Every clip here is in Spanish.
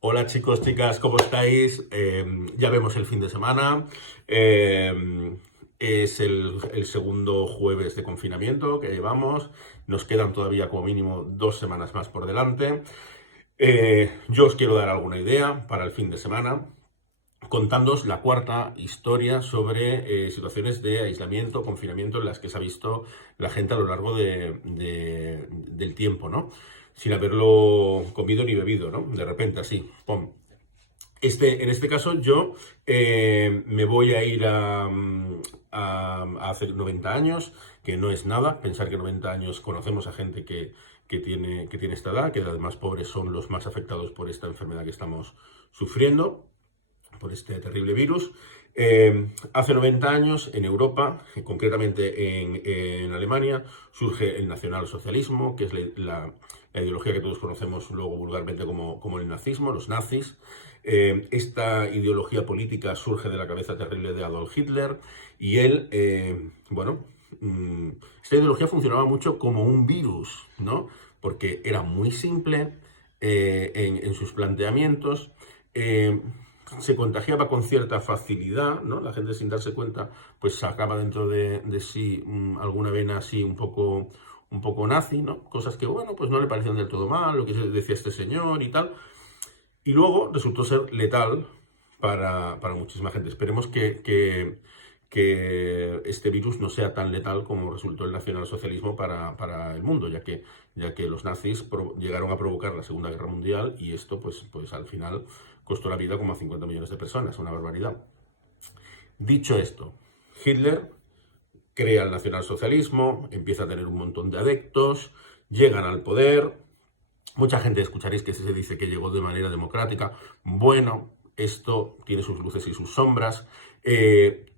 Hola chicos, chicas, ¿cómo estáis? Ya vemos el fin de semana. Es el segundo jueves de confinamiento que llevamos. Nos quedan todavía como mínimo 2 semanas más por delante. Yo os quiero dar alguna idea para el fin de semana, contándoos la cuarta historia sobre situaciones de aislamiento, confinamiento en las que se ha visto la gente a lo largo del tiempo, ¿no? Sin haberlo comido ni bebido, ¿no? De repente así, ¡pum! En este caso yo me voy a ir a hacer 90 años, que no es nada. Pensar que 90 años conocemos a gente que tiene esta edad, que además pobres son los más afectados por esta enfermedad que estamos sufriendo, por este terrible virus. Hace 90 años en Europa, concretamente en Alemania, surge el nacionalsocialismo, que es la ideología que todos conocemos luego vulgarmente como el nazismo, los nazis. Esta ideología política surge de la cabeza terrible de Adolf Hitler y él, esta ideología funcionaba mucho como un virus, ¿no? Porque era muy simple en sus planteamientos. Se contagiaba con cierta facilidad, ¿no? La gente sin darse cuenta, pues sacaba dentro de sí alguna vena así un poco nazi, ¿no? Cosas que, bueno, pues no le parecían del todo mal, lo que decía este señor y tal. Y luego resultó ser letal para muchísima gente. Esperemos que este virus no sea tan letal como resultó el nacionalsocialismo para el mundo, ya que los nazis llegaron a provocar la Segunda Guerra Mundial y esto pues al final costó la vida como a 50 millones de personas, una barbaridad. Dicho esto, Hitler crea el nacionalsocialismo, empieza a tener un montón de adeptos, llegan al poder. Mucha gente escucharéis que se dice que llegó de manera democrática. Bueno, esto tiene sus luces y sus sombras.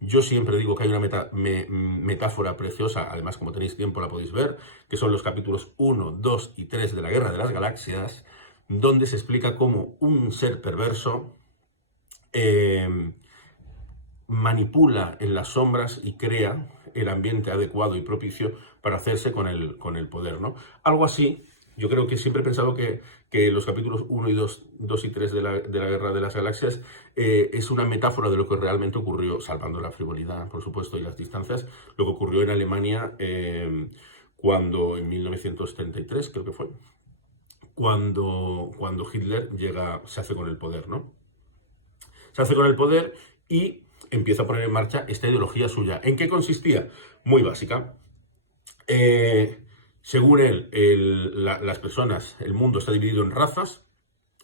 Yo siempre digo que hay una metáfora preciosa, además como tenéis tiempo la podéis ver, que son los capítulos 1, 2 y 3 de la Guerra de las Galaxias, donde se explica cómo un ser perverso eh, manipula en las sombras y crea el ambiente adecuado y propicio para hacerse con el poder, ¿no? Algo así, yo creo que siempre he pensado que los capítulos 1 y 2 y 3 de la Guerra de las Galaxias es una metáfora de lo que realmente ocurrió, salvando la frivolidad, por supuesto, y las distancias, lo que ocurrió en Alemania cuando en 1933, creo que fue, cuando Hitler se hace con el poder, ¿no? Se hace con el poder y empieza a poner en marcha esta ideología suya. ¿En qué consistía? Muy básica. Según él, las personas, el mundo está dividido en razas.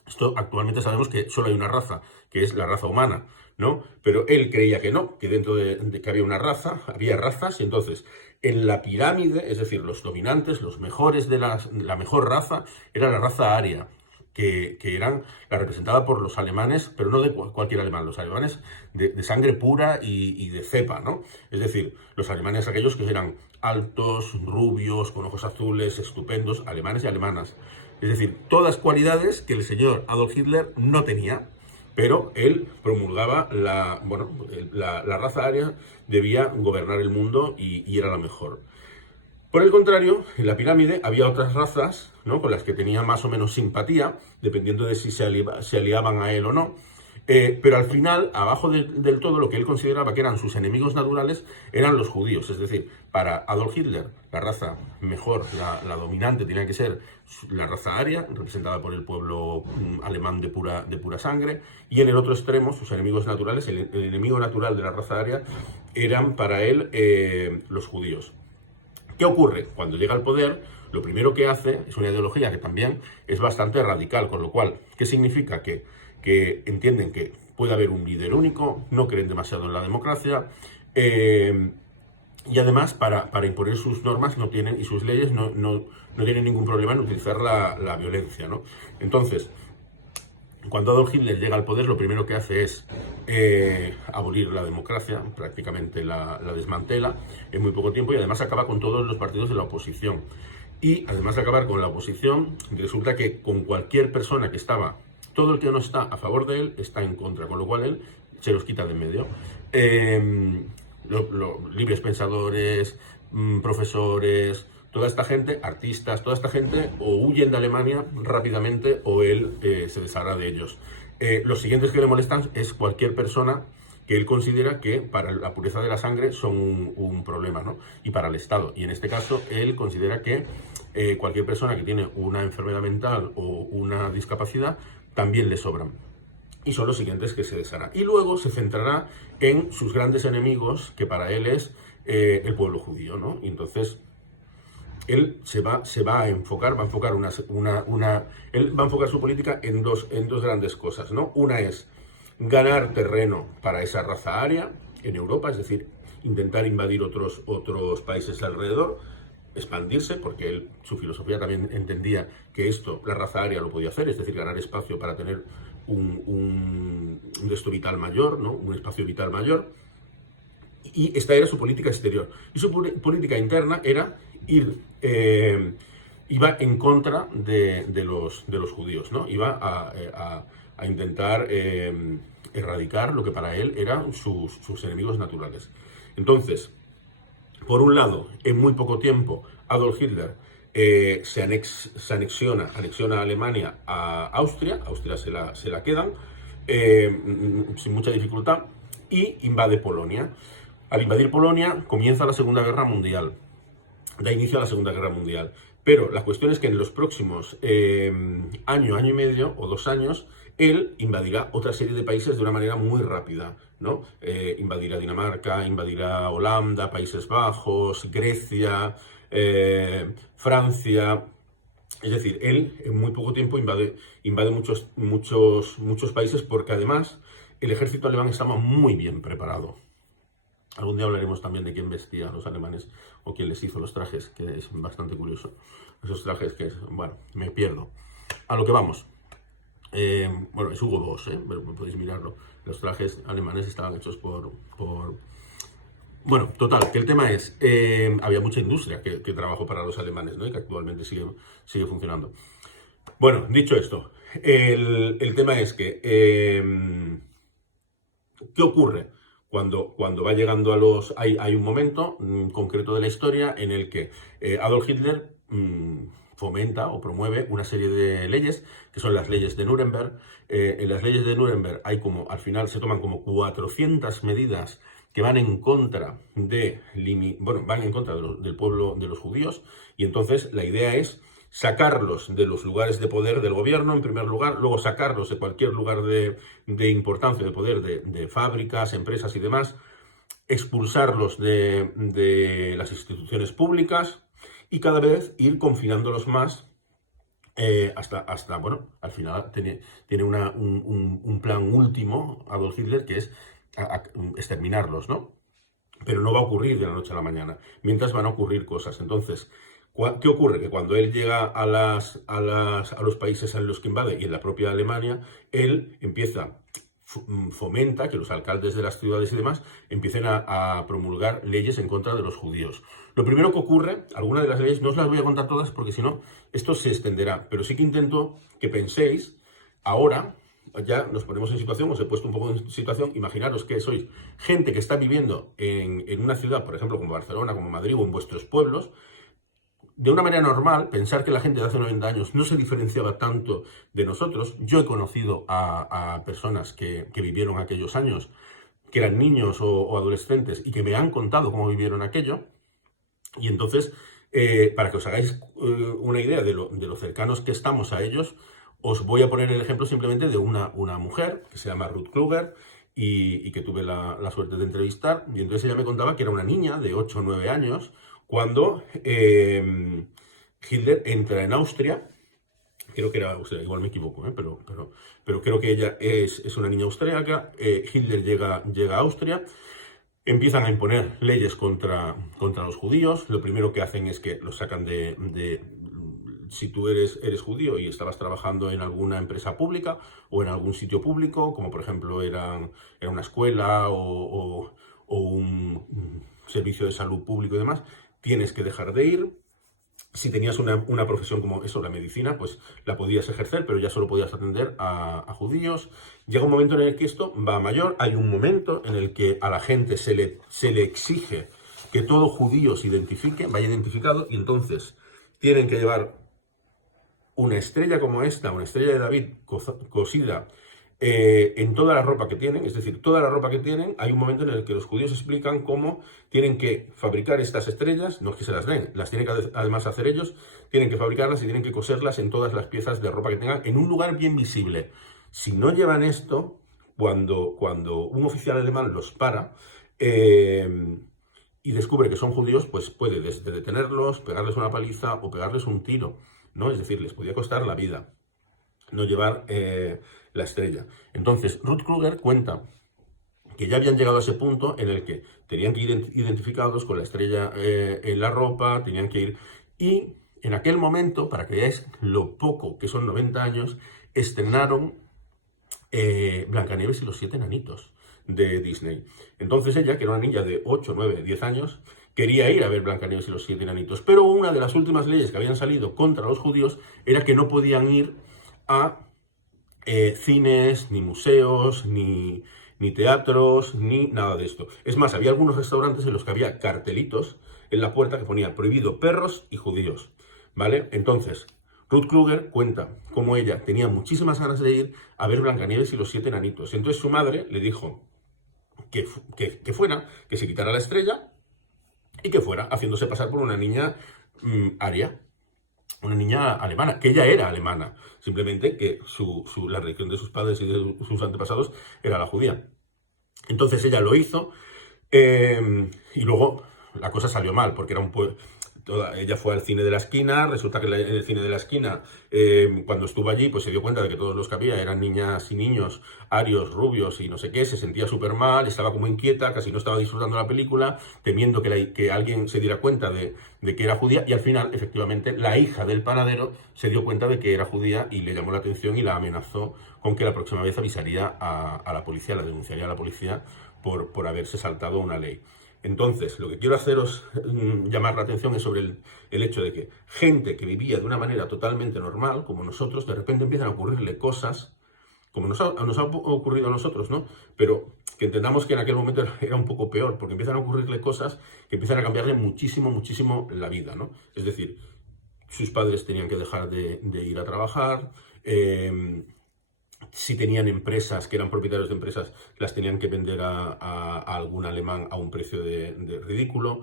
Esto actualmente sabemos que solo hay una raza, que es la raza humana, ¿no? Pero él creía que no, que dentro de que había una raza, había razas, y entonces en la pirámide, es decir, los dominantes, los mejores de la mejor raza, era la raza aria, que eran la representada por los alemanes, pero no de cualquier alemán, los alemanes de sangre pura y de cepa, ¿no? Es decir, los alemanes aquellos que eran altos, rubios, con ojos azules, estupendos, alemanes y alemanas. Es decir, todas cualidades que el señor Adolf Hitler no tenía, pero él promulgaba la raza aria debía gobernar el mundo y era la mejor. Por el contrario, en la pirámide había otras razas, ¿no?, con las que tenía más o menos simpatía, dependiendo de si se aliaban a él o no. Pero al final, abajo del todo, lo que él consideraba que eran sus enemigos naturales eran los judíos. Es decir, para Adolf Hitler, la raza mejor, la dominante, tenía que ser la raza aria, representada por el pueblo alemán de pura sangre. Y en el otro extremo, sus enemigos naturales, el enemigo natural de la raza aria, eran para él los judíos. ¿Qué ocurre? Cuando llega al poder, lo primero que hace es una ideología que también es bastante radical, con lo cual, ¿qué significa? Que entienden que puede haber un líder único, no creen demasiado en la democracia, y además para imponer sus normas no tienen, y sus leyes no tienen ningún problema en utilizar la violencia, ¿no? Entonces, cuando Adolf Hitler llega al poder, lo primero que hace es abolir la democracia, prácticamente la desmantela en muy poco tiempo y además acaba con todos los partidos de la oposición. Y además de acabar con la oposición, resulta que con cualquier persona que estaba, todo el que no está a favor de él está en contra, con lo cual él se los quita de en medio. Libres pensadores, profesores, toda esta gente, artistas, toda esta gente, o huyen de Alemania rápidamente o él se deshará de ellos. Los siguientes que le molestan es cualquier persona que él considera que para la pureza de la sangre son un problema, ¿no? Y para el Estado. Y en este caso, él considera que cualquier persona que tiene una enfermedad mental o una discapacidad también le sobran. Y son los siguientes que se deshará. Y luego se centrará en sus grandes enemigos, que para él es el pueblo judío, ¿no? Y entonces él se va a enfocar, él va a enfocar su política en dos grandes cosas, ¿no? Una es ganar terreno para esa raza aria en Europa, es decir, intentar invadir otros países alrededor, expandirse, porque su filosofía también entendía que la raza aria lo podía hacer, es decir, ganar espacio para tener un resto vital mayor, ¿no? Un espacio vital mayor. Y esta era su política exterior. Y su política interna era iba en contra de los judíos, ¿no? Iba a intentar erradicar lo que para él eran sus enemigos naturales. Entonces, por un lado, en muy poco tiempo, Adolf Hitler se anexiona a Alemania a Austria se la quedan sin mucha dificultad, y invade Polonia. Al invadir Polonia comienza la Segunda Guerra Mundial, da inicio a la Segunda Guerra Mundial. Pero la cuestión es que en los próximos año y medio o 2 años, él invadirá otra serie de países de una manera muy rápida, ¿no? Invadirá Dinamarca, invadirá Holanda, Países Bajos, Grecia, Francia. Es decir, él en muy poco tiempo invade muchos países, porque además el ejército alemán estaba muy bien preparado. Algún día hablaremos también de quién vestía a los alemanes o quién les hizo los trajes, que es bastante curioso. Esos trajes que, bueno, me pierdo. A lo que vamos. Bueno, es Hugo Boss, pero podéis mirarlo. Los trajes alemanes estaban hechos por... Bueno, total, que el tema es, había mucha industria que trabajó para los alemanes, ¿no? Y que actualmente sigue funcionando. Bueno, dicho esto, el tema es que, ¿qué ocurre? Cuando va llegando hay un momento concreto de la historia en el que Adolf Hitler fomenta o promueve una serie de leyes, que son las leyes de Nuremberg. En las leyes de Nuremberg al final se toman como 400 medidas que van en contra del pueblo, de los judíos, y entonces la idea es sacarlos de los lugares de poder del gobierno, en primer lugar, luego sacarlos de cualquier lugar de importancia, de poder, de fábricas, empresas y demás, expulsarlos de las instituciones públicas y cada vez ir confinándolos más hasta bueno, al final tiene un plan último, Adolf Hitler, que es exterminarlos, ¿no? Pero no va a ocurrir de la noche a la mañana, mientras van a ocurrir cosas. Entonces, ¿qué ocurre? Que cuando él llega a los países en los que invade, y en la propia Alemania, él fomenta que los alcaldes de las ciudades y demás empiecen a promulgar leyes en contra de los judíos. Lo primero que ocurre, algunas de las leyes, no os las voy a contar todas porque si no, esto se extenderá, pero sí que intento que penséis, ahora ya nos ponemos en situación, os he puesto un poco en situación, imaginaros que sois gente que está viviendo en una ciudad, por ejemplo, como Barcelona, como Madrid o en vuestros pueblos. De una manera normal, pensar que la gente de hace 90 años no se diferenciaba tanto de nosotros. Yo he conocido a personas que vivieron aquellos años, que eran niños o adolescentes, y que me han contado cómo vivieron aquello. Y entonces, para que os hagáis una idea de lo cercanos que estamos a ellos, os voy a poner el ejemplo simplemente de una mujer que se llama Ruth Kluger y que tuve la suerte de entrevistar. Y entonces ella me contaba que era una niña de 8 o 9 años cuando Hitler entra en Austria. Creo que era Austria, igual me equivoco, pero creo que ella es una niña austríaca. Hitler llega a Austria. Empiezan a imponer leyes contra los judíos. Lo primero que hacen es que los sacan si tú eres judío y estabas trabajando en alguna empresa pública o en algún sitio público, como por ejemplo era una escuela o un servicio de salud público y demás, tienes que dejar de ir. Si tenías una profesión como eso, la medicina, pues la podías ejercer, pero ya solo podías atender a judíos. Llega un momento en el que esto va a mayor. Hay un momento en el que a la gente se le exige que todo judío se identifique, vaya identificado, y entonces tienen que llevar una estrella como esta, una estrella de David cosida en toda la ropa que tienen, es decir, toda la ropa que tienen. Hay un momento en el que los judíos explican cómo tienen que fabricar estas estrellas, no es que se las den, las tienen que además hacer ellos, tienen que fabricarlas y tienen que coserlas en todas las piezas de ropa que tengan, en un lugar bien visible. Si no llevan esto, cuando un oficial alemán los para y descubre que son judíos, pues puede desde detenerlos, pegarles una paliza o pegarles un tiro, ¿no? Es decir, les podía costar la vida no llevar la estrella. Entonces, Ruth Kruger cuenta que ya habían llegado a ese punto en el que tenían que ir identificados con la estrella en la ropa, tenían que ir... Y en aquel momento, para que veáis lo poco que son 90 años, estrenaron Blancanieves y los 7 enanitos de Disney. Entonces ella, que era una niña de 8, 9, 10 años, quería ir a ver Blancanieves y los 7 enanitos. Pero una de las últimas leyes que habían salido contra los judíos era que no podían ir a cines, ni museos, ni teatros, ni nada de esto. Es más, había algunos restaurantes en los que había cartelitos en la puerta que ponía prohibido perros y judíos, ¿vale? Entonces, Ruth Kruger cuenta cómo ella tenía muchísimas ganas de ir a ver Blancanieves y los 7 enanitos. Entonces su madre le dijo que fuera, que se quitara la estrella y que fuera, haciéndose pasar por una niña aria, una niña alemana, que ella era alemana, simplemente que la religión de sus padres y de sus antepasados era la judía. Entonces ella lo hizo y luego la cosa salió mal, porque era un pueblo... Ella fue al cine de la esquina, resulta que en el cine de la esquina, cuando estuvo allí, pues se dio cuenta de que todos los que había eran niñas y niños arios, rubios y no sé qué, se sentía súper mal, estaba como inquieta, casi no estaba disfrutando la película, temiendo que alguien se diera cuenta de que era judía, y al final, efectivamente, la hija del panadero se dio cuenta de que era judía y le llamó la atención y la amenazó con que la próxima vez avisaría a la policía, la denunciaría a la policía por haberse saltado una ley. Entonces, lo que quiero haceros llamar la atención es sobre el hecho de que gente que vivía de una manera totalmente normal, como nosotros, de repente empiezan a ocurrirle cosas, como nos ha ocurrido a nosotros, ¿no? Pero que entendamos que en aquel momento era un poco peor, porque empiezan a ocurrirle cosas que empiezan a cambiarle muchísimo, muchísimo la vida, ¿no? Es decir, sus padres tenían que dejar de ir a trabajar, si tenían empresas, que eran propietarios de empresas, las tenían que vender a algún alemán a un precio de ridículo.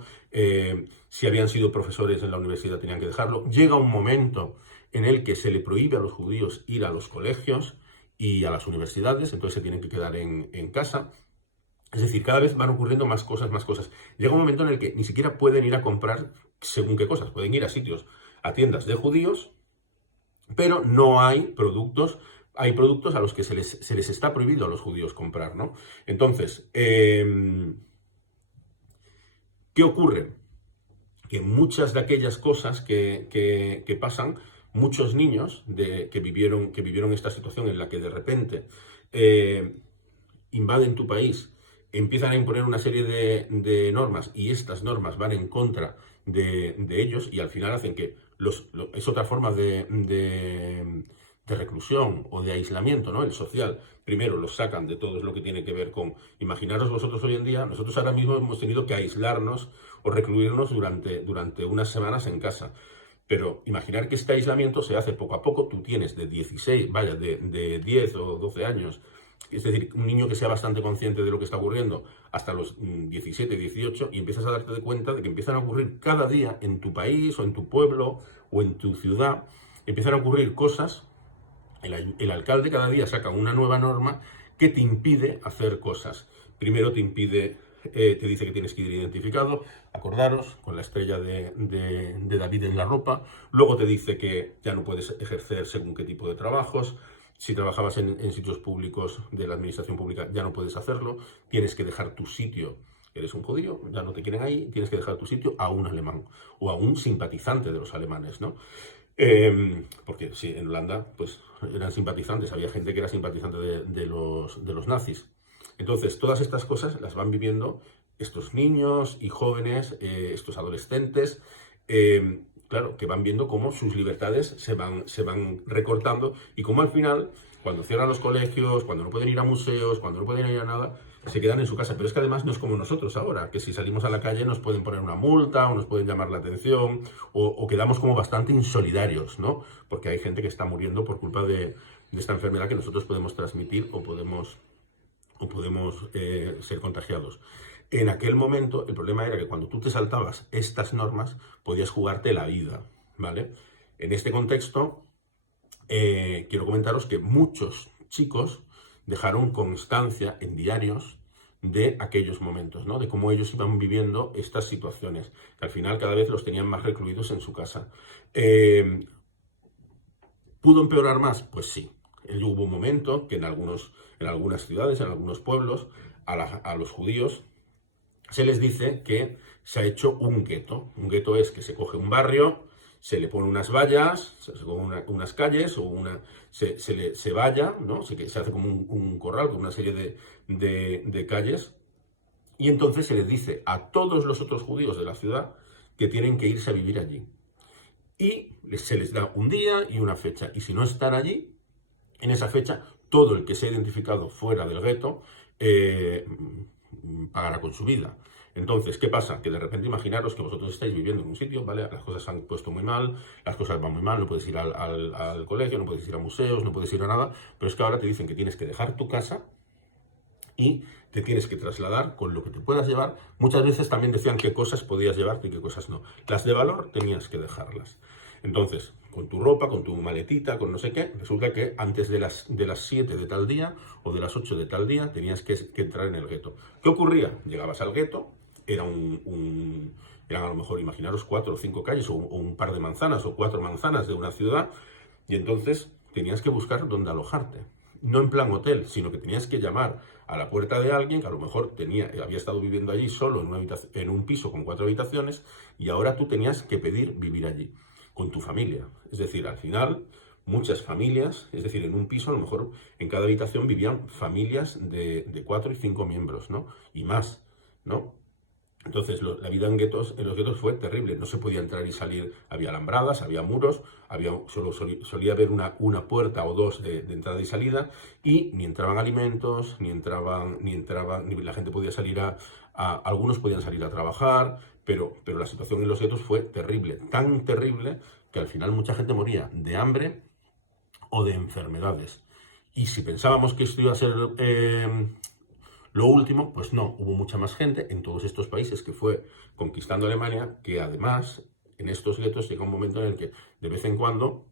Si habían sido profesores en la universidad, tenían que dejarlo. Llega un momento en el que se le prohíbe a los judíos ir a los colegios y a las universidades, entonces se tienen que quedar en casa. Es decir, cada vez van ocurriendo más cosas, más cosas. Llega un momento en el que ni siquiera pueden ir a comprar según qué cosas. Pueden ir a sitios, a tiendas de judíos, pero no hay productos. Hay productos a los que se les está prohibido a los judíos comprar, ¿no? Entonces, ¿qué ocurre? Que muchas de aquellas cosas que pasan, muchos niños que vivieron esta situación en la que de repente invaden tu país, empiezan a imponer una serie de normas y estas normas van en contra de ellos y al final hacen que es otra forma de reclusión o de aislamiento, ¿no? El social. Primero los sacan de todo lo que tiene que ver con... Imaginaros vosotros hoy en día, nosotros ahora mismo hemos tenido que aislarnos o recluirnos durante unas semanas en casa. Pero imaginar que este aislamiento se hace poco a poco, tú tienes de 10 o 12 años, es decir, un niño que sea bastante consciente de lo que está ocurriendo hasta los 17, 18, y empiezas a darte cuenta de que empiezan a ocurrir cada día en tu país o en tu pueblo o en tu ciudad, empiezan a ocurrir cosas. El alcalde cada día saca una nueva norma que te impide hacer cosas. Primero te impide, te dice que tienes que ir identificado, acordaros, con la estrella de David en la ropa. Luego te dice que ya no puedes ejercer según qué tipo de trabajos. Si trabajabas en sitios públicos de la administración pública, ya no puedes hacerlo. Tienes que dejar tu sitio. Eres un judío, ya no te quieren ahí, tienes que dejar tu sitio a un alemán o a un simpatizante de los alemanes, ¿no? Porque sí, en Holanda pues eran simpatizantes, había gente que era simpatizante de los nazis. Entonces, todas estas cosas las van viviendo estos niños y jóvenes, estos adolescentes, claro, que van viendo cómo sus libertades se van recortando y cómo al final, cuando cierran los colegios, cuando no pueden ir a museos, cuando no pueden ir a nada, se quedan en su casa. Pero es que además no es como nosotros ahora, que si salimos a la calle nos pueden poner una multa o nos pueden llamar la atención o quedamos como bastante insolidarios, ¿no? Porque hay gente que está muriendo por culpa de esta enfermedad que nosotros podemos transmitir o podemos ser contagiados. En aquel momento el problema era que cuando tú te saltabas estas normas podías jugarte la vida, ¿vale? En este contexto quiero comentaros que muchos chicos dejaron constancia en diarios de aquellos momentos, ¿no? De cómo ellos iban viviendo estas situaciones, que al final cada vez los tenían más recluidos en su casa. ¿Pudo empeorar más? Pues sí. Hubo un momento que en algunas ciudades, en algunos pueblos, a los judíos se les dice que se ha hecho un gueto. Un gueto es que se coge un barrio, se le pone unas vallas, se pone unas calles o se valla, ¿no? Se hace como un corral, como una serie de calles, y entonces se les dice a todos los otros judíos de la ciudad que tienen que irse a vivir allí. Y se les da un día y una fecha. Y si no están allí, en esa fecha, todo el que se ha identificado fuera del gueto pagará con su vida. Entonces, ¿qué pasa? Que de repente imaginaros que vosotros estáis viviendo en un sitio, ¿vale? Las cosas se han puesto muy mal, las cosas van muy mal, no puedes ir al colegio, no puedes ir a museos, no puedes ir a nada, pero es que ahora te dicen que tienes que dejar tu casa y te tienes que trasladar con lo que te puedas llevar. Muchas veces también decían qué cosas podías llevarte y qué cosas no. Las de valor tenías que dejarlas. Entonces, con tu ropa, con tu maletita, con no sé qué, resulta que antes de las 7 de tal día o de las 8 de tal día tenías que entrar en el gueto. ¿Qué ocurría? Llegabas al gueto, eran a lo mejor, imaginaros, 4 o 5 calles o un par de manzanas o 4 manzanas de una ciudad, y entonces tenías que buscar dónde alojarte. No en plan hotel, sino que tenías que llamar a la puerta de alguien que a lo mejor había estado viviendo allí solo en un piso con 4 habitaciones, y ahora tú tenías que pedir vivir allí con tu familia. Es decir, al final, muchas familias, es decir, en un piso a lo mejor en cada habitación vivían familias de 4 y 5 miembros, ¿no? Y más, ¿no? Entonces, la vida en los guetos fue terrible. No se podía entrar y salir. Había alambradas, había muros, solía haber una puerta o dos de entrada y salida, y ni entraban alimentos, ni la gente podía salir algunos podían salir a trabajar, pero la situación en los guetos fue terrible. Tan terrible que al final mucha gente moría de hambre o de enfermedades. Y si pensábamos que esto iba a ser lo último, pues no, hubo mucha más gente en todos estos países que fue conquistando Alemania, que además en estos guetos llega un momento en el que de vez en cuando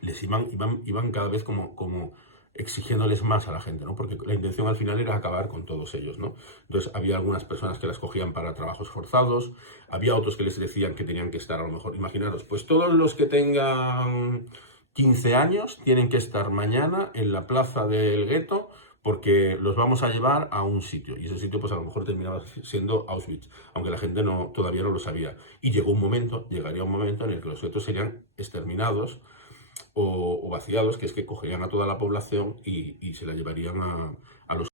les iban cada vez como exigiéndoles más a la gente, ¿no? Porque la intención al final era acabar con todos ellos, ¿no? Entonces había algunas personas que las cogían para trabajos forzados, había otros que les decían que tenían que estar, a lo mejor, imaginaros, pues todos los que tengan 15 años tienen que estar mañana en la plaza del gueto porque los vamos a llevar a un sitio. Y ese sitio pues a lo mejor terminaba siendo Auschwitz, aunque la gente todavía no lo sabía. Y llegaría un momento en el que los guetos serían exterminados o vaciados, que es que cogerían a toda la población y se la llevarían a los